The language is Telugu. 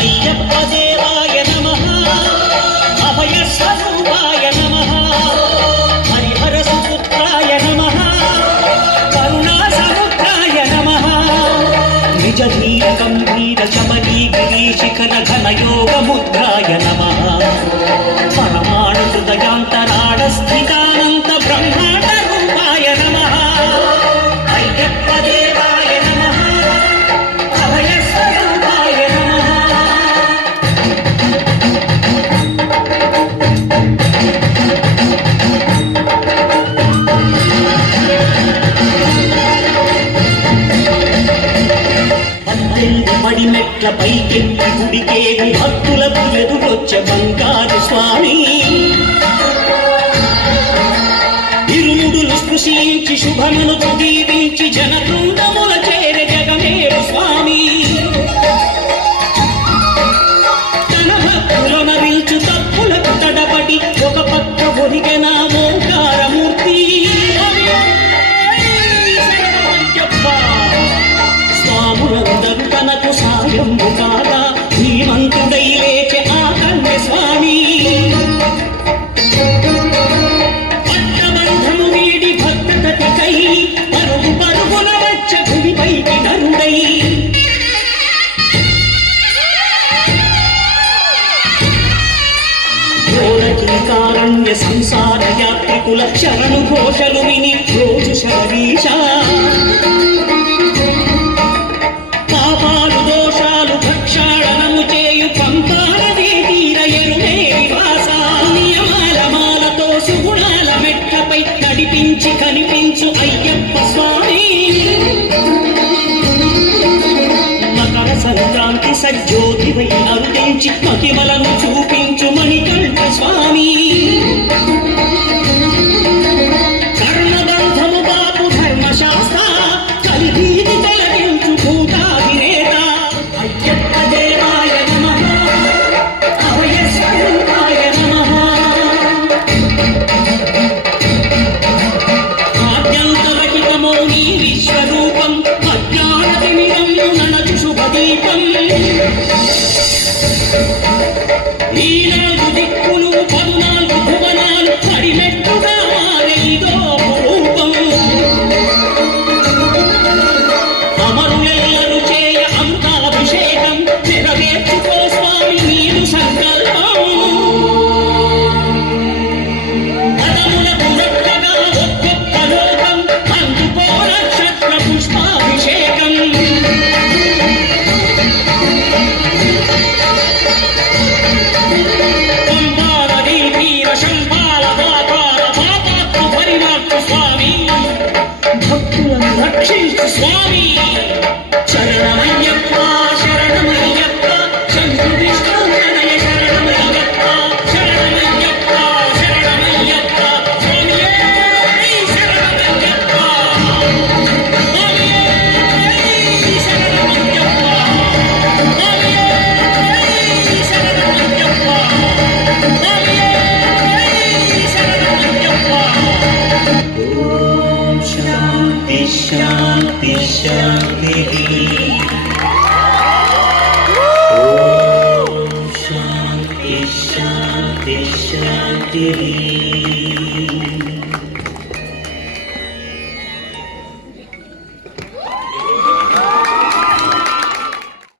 అయ్యప్ప దేవాయ నమః, అభయ స్వరూపాయ నమః, హరిహర సుపుత్రాయ నమః, కరుణా సముద్రాయ నమః, నిజ ధీర గంభీర శబరీ గిరీశిఖర ఘన యోగ ముద్రాయ నమః, పరమాణు హృదయాంతరాళ స్థితానంత బ్రహ్మాండ రూపాయ నమః. అయ్యప్ప దేవాయ నమః, అభయ స్వరూపాయ నమః. పడిమెట్ల పైకెక్కి గుడికేవి భక్తులకు ఎదురొచ్చే బంగారు స్వామి, ఇరుముడులు స్పృశించి శుభమును దీవించి జనబృందముల చేరే జగమేరు స్వామి, తన భక్తులను రిల్చు తప్పులకు తడబడి ఒక పక్క ఒరిగెన ఓంకారమూర్తి. స్వాములందరూ తనకు సాయము కాగా ధీమంతుడై లేచే ఆ కన్య స్వామి, పట్టబంధము వీడి భక్తతతికై పరుగు పరుగున వచ్చ భూమిపైకి నరుడై, ఘోరకీకారణ్య సంసార యాత్రికుల శరణు ఘోషలు విని రోజు శబరీష, పాపాలు దోషాలు భక్షాళనము చేయు పంపానదీ తీర ఎరుమేరి వాస, నియమాల మాలతో సుగుణాల మెట్లపై నడిపించి కనిపించు అయ్యప్ప స్వామి, మకర సంక్రాంతి సజ్జోతివై అరుదించి మహిమలను చూపించు మణికంఠ స్వామి, కర్ణబంధము బాపు ధర్మశాస్త్ర కలిభీతి తొలగించు భూతాధినేత. అయ్యప్ప దేవాయ నమః, అభయ స్వరూపాయ నమః. ఆద్యంతరహితమో నీ విశ్వరూపం, అజ్ఞానతిమిరము ననచు శుభదీపం, ఈ నాలుగు దిక్కులు 14 భువనాలు పడిమెట్టుగా మారేదో రూపం, అమరులెల్లరూ చేయ అమృతాభిషేకం, నెరవేర్చుకో స్వామి నీరు సంకల్పం, పదములకు రక్కగా ఒక్కొక్క లోకం, అందుకో నక్షత్ర పుష్పాభిషేకం. పంపానదీ తీర శంపాల దాతార పాపాత్మ పరిమార్చు స్వామి, భక్తులను రక్షించు స్వామి. శరణమయ్యప్ప శరణమయ్యప్ప, శంభు విష్ణు ప్రణయ శరణమయ్యప్ప, శరణమయ్యప్ప శరణమయ్యప్ప, స్వామియే శరణమయ్యప్ప, స్వామియే శరణమయ్యప్ప, స్వామియే శరణమయ్యప్ప, స్వామియే శరణమయ్యప్ప. ఓం శాంతి శాంతి శాంతి. ఓం శాంతి శాంతి శాంతి.